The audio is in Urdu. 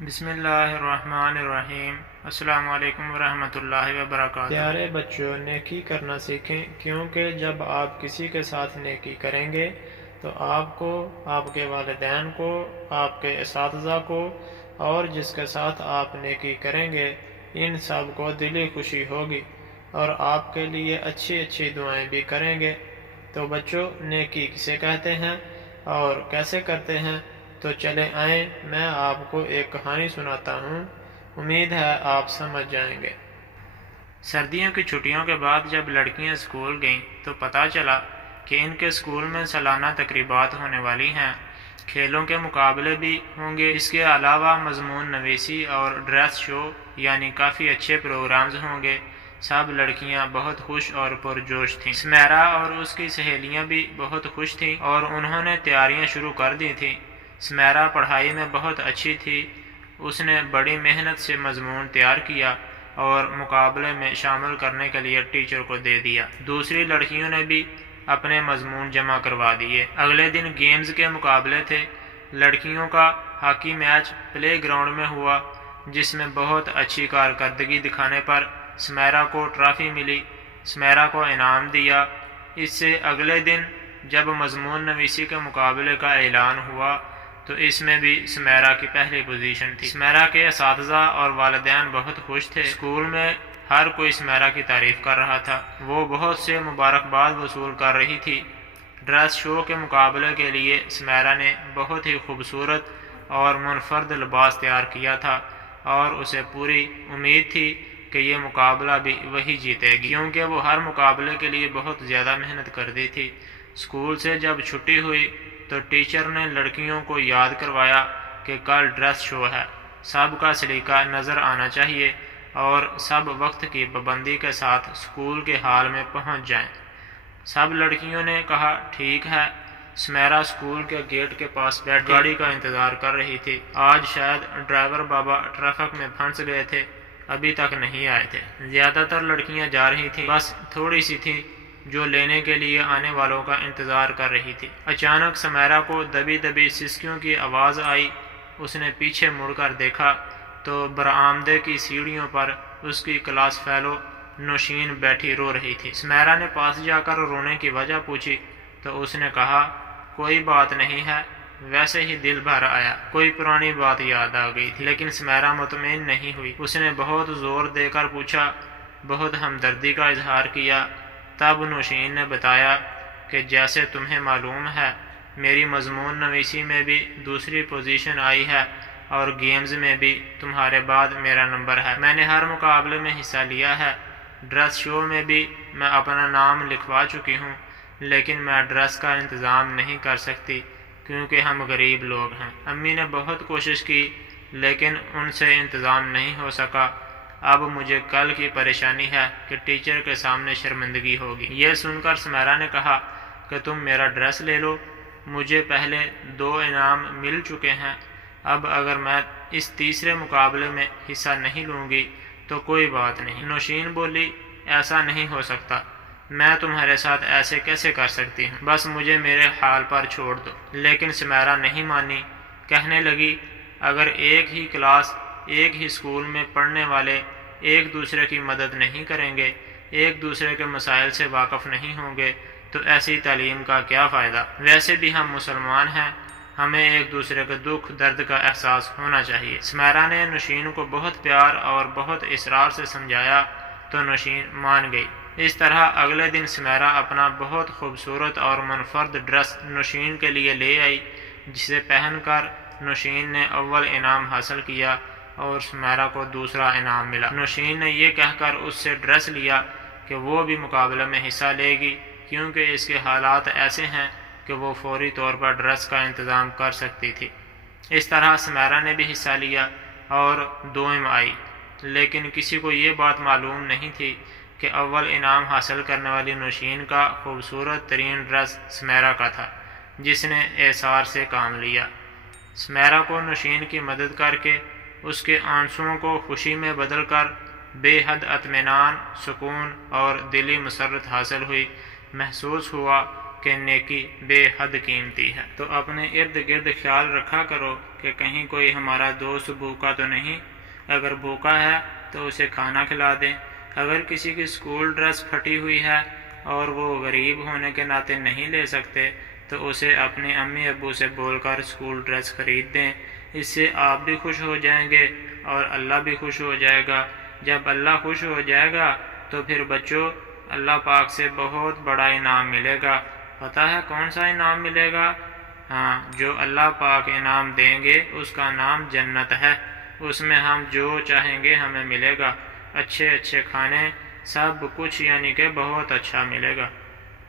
بسم اللہ الرحمن الرحیم۔ السلام علیکم ورحمۃ اللہ وبرکاتہ۔ پیارے بچوں، نیکی کرنا سیکھیں، کیونکہ جب آپ کسی کے ساتھ نیکی کریں گے تو آپ کو، آپ کے والدین کو، آپ کے اساتذہ کو اور جس کے ساتھ آپ نیکی کریں گے ان سب کو دلی خوشی ہوگی اور آپ کے لیے اچھی اچھی دعائیں بھی کریں گے۔ تو بچوں، نیکی کسے کہتے ہیں اور کیسے کرتے ہیں؟ تو چلیں آئیں، میں آپ کو ایک کہانی سناتا ہوں، امید ہے آپ سمجھ جائیں گے۔ سردیوں کی چھٹیوں کے بعد جب لڑکیاں اسکول گئیں تو پتہ چلا کہ ان کے اسکول میں سالانہ تقریبات ہونے والی ہیں۔ کھیلوں کے مقابلے بھی ہوں گے، اس کے علاوہ مضمون نویسی اور ڈریس شو یعنی کافی اچھے پروگرامز ہوں گے۔ سب لڑکیاں بہت خوش اور پرجوش تھیں۔ سمیرا اور اس کی سہیلیاں بھی بہت خوش تھیں اور انہوں نے تیاریاں شروع کر دی تھیں۔ سمیرا پڑھائی میں بہت اچھی تھی، اس نے بڑی محنت سے مضمون تیار کیا اور مقابلے میں شامل کرنے کے لیے ٹیچر کو دے دیا۔ دوسری لڑکیوں نے بھی اپنے مضمون جمع کروا دیے۔ اگلے دن گیمز کے مقابلے تھے۔ لڑکیوں کا ہاکی میچ پلے گراؤنڈ میں ہوا، جس میں بہت اچھی کارکردگی دکھانے پر سمیرا کو ٹرافی ملی۔ سمیرا کو انعام دیا۔ اس سے اگلے دن جب مضمون نویسی کے مقابلے کا اعلان ہوا تو اس میں بھی سمیرا کی پہلی پوزیشن تھی۔ سمیرا کے اساتذہ اور والدین بہت خوش تھے۔ اسکول میں ہر کوئی سمیرا کی تعریف کر رہا تھا۔ وہ بہت سے مبارکباد وصول کر رہی تھی۔ ڈریس شو کے مقابلے کے لیے سمیرا نے بہت ہی خوبصورت اور منفرد لباس تیار کیا تھا اور اسے پوری امید تھی کہ یہ مقابلہ بھی وہی جیتے گی، کیونکہ وہ ہر مقابلے کے لیے بہت زیادہ محنت کرتی تھی۔ اسکول سے جب چھٹی ہوئی تو ٹیچر نے لڑکیوں کو یاد کروایا کہ کل ڈریس شو ہے، سب کا سلیقہ نظر آنا چاہیے اور سب وقت کی پابندی کے ساتھ اسکول کے ہال میں پہنچ جائیں۔ سب لڑکیوں نے کہا ٹھیک ہے۔ سمیرا اسکول کے گیٹ کے پاس بیٹھ گاڑی کا انتظار کر رہی تھی۔ آج شاید ڈرائیور بابا ٹریفک میں پھنس گئے تھے، ابھی تک نہیں آئے تھے۔ زیادہ تر لڑکیاں جا رہی تھیں، بس تھوڑی سی تھیں جو لینے کے لیے آنے والوں کا انتظار کر رہی تھی۔ اچانک سمیرا کو دبی دبی سسکیوں کی آواز آئی۔ اس نے پیچھے مڑ کر دیکھا تو برآمدے کی سیڑھیوں پر اس کی کلاس فیلو نوشین بیٹھی رو رہی تھی۔ سمیرا نے پاس جا کر رونے کی وجہ پوچھی تو اس نے کہا کوئی بات نہیں ہے، ویسے ہی دل بھر آیا، کوئی پرانی بات یاد آ گئی تھی۔ لیکن سمیرا مطمئن نہیں ہوئی۔ اس نے بہت زور دے کر پوچھا، بہت ہمدردی کا اظہار کیا۔ تب نوشین نے بتایا کہ جیسے تمہیں معلوم ہے میری مضمون نویسی میں بھی دوسری پوزیشن آئی ہے اور گیمز میں بھی تمہارے بعد میرا نمبر ہے۔ میں نے ہر مقابلے میں حصہ لیا ہے۔ ڈریس شو میں بھی میں اپنا نام لکھوا چکی ہوں، لیکن میں ڈریس کا انتظام نہیں کر سکتی کیونکہ ہم غریب لوگ ہیں۔ امی نے بہت کوشش کی لیکن ان سے انتظام نہیں ہو سکا۔ اب مجھے کل کی پریشانی ہے کہ ٹیچر کے سامنے شرمندگی ہوگی۔ یہ سن کر سمیرا نے کہا کہ تم میرا ڈریس لے لو، مجھے پہلے 2 انعام مل چکے ہیں، اب اگر میں اس تیسرے مقابلے میں حصہ نہیں لوں گی تو کوئی بات نہیں۔ نوشین بولی ایسا نہیں ہو سکتا، میں تمہارے ساتھ ایسے کیسے کر سکتی ہوں، بس مجھے میرے حال پر چھوڑ دو۔ لیکن سمیرا نہیں مانی، کہنے لگی اگر ایک ہی کلاس، ایک ہی اسکول میں پڑھنے والے ایک دوسرے کی مدد نہیں کریں گے، ایک دوسرے کے مسائل سے واقف نہیں ہوں گے تو ایسی تعلیم کا کیا فائدہ؟ ویسے بھی ہم مسلمان ہیں، ہمیں ایک دوسرے کے دکھ درد کا احساس ہونا چاہیے۔ سمیرا نے نوشین کو بہت پیار اور بہت اصرار سے سمجھایا تو نوشین مان گئی۔ اس طرح اگلے دن سمیرا اپنا بہت خوبصورت اور منفرد ڈریس نوشین کے لیے لے آئی، جسے پہن کر نوشین نے اول انعام حاصل کیا اور سمیرا کو دوسرا انعام ملا۔ نوشین نے یہ کہہ کر اس سے ڈریس لیا کہ وہ بھی مقابلے میں حصہ لے گی کیونکہ اس کے حالات ایسے ہیں کہ وہ فوری طور پر ڈریس کا انتظام کر سکتی تھی۔ اس طرح سمیرا نے بھی حصہ لیا اور دوم آئی، لیکن کسی کو یہ بات معلوم نہیں تھی کہ اول انعام حاصل کرنے والی نوشین کا خوبصورت ترین ڈریس سمیرا کا تھا، جس نے اعصار سے کام لیا۔ سمیرا کو نوشین کی مدد کر کے اس کے آنسوؤں کو خوشی میں بدل کر بے حد اطمینان، سکون اور دلی مسرت حاصل ہوئی۔ محسوس ہوا کہ نیکی بے حد قیمتی ہے۔ تو اپنے ارد گرد خیال رکھا کرو کہ کہیں کوئی ہمارا دوست بھوکا تو نہیں، اگر بھوکا ہے تو اسے کھانا کھلا دیں۔ اگر کسی کی اسکول ڈریس پھٹی ہوئی ہے اور وہ غریب ہونے کے ناطے نہیں لے سکتے تو اسے اپنے امی ابو سے بول کر اسکول ڈریس خرید دیں۔ اس سے آپ بھی خوش ہو جائیں گے اور اللہ بھی خوش ہو جائے گا۔ جب اللہ خوش ہو جائے گا تو پھر بچوں اللہ پاک سے بہت بڑا انعام ملے گا۔ پتہ ہے کون سا انعام ملے گا؟ ہاں، جو اللہ پاک انعام دیں گے اس کا نام جنت ہے۔ اس میں ہم جو چاہیں گے ہمیں ملے گا، اچھے اچھے کھانے، سب کچھ، یعنی کہ بہت اچھا ملے گا۔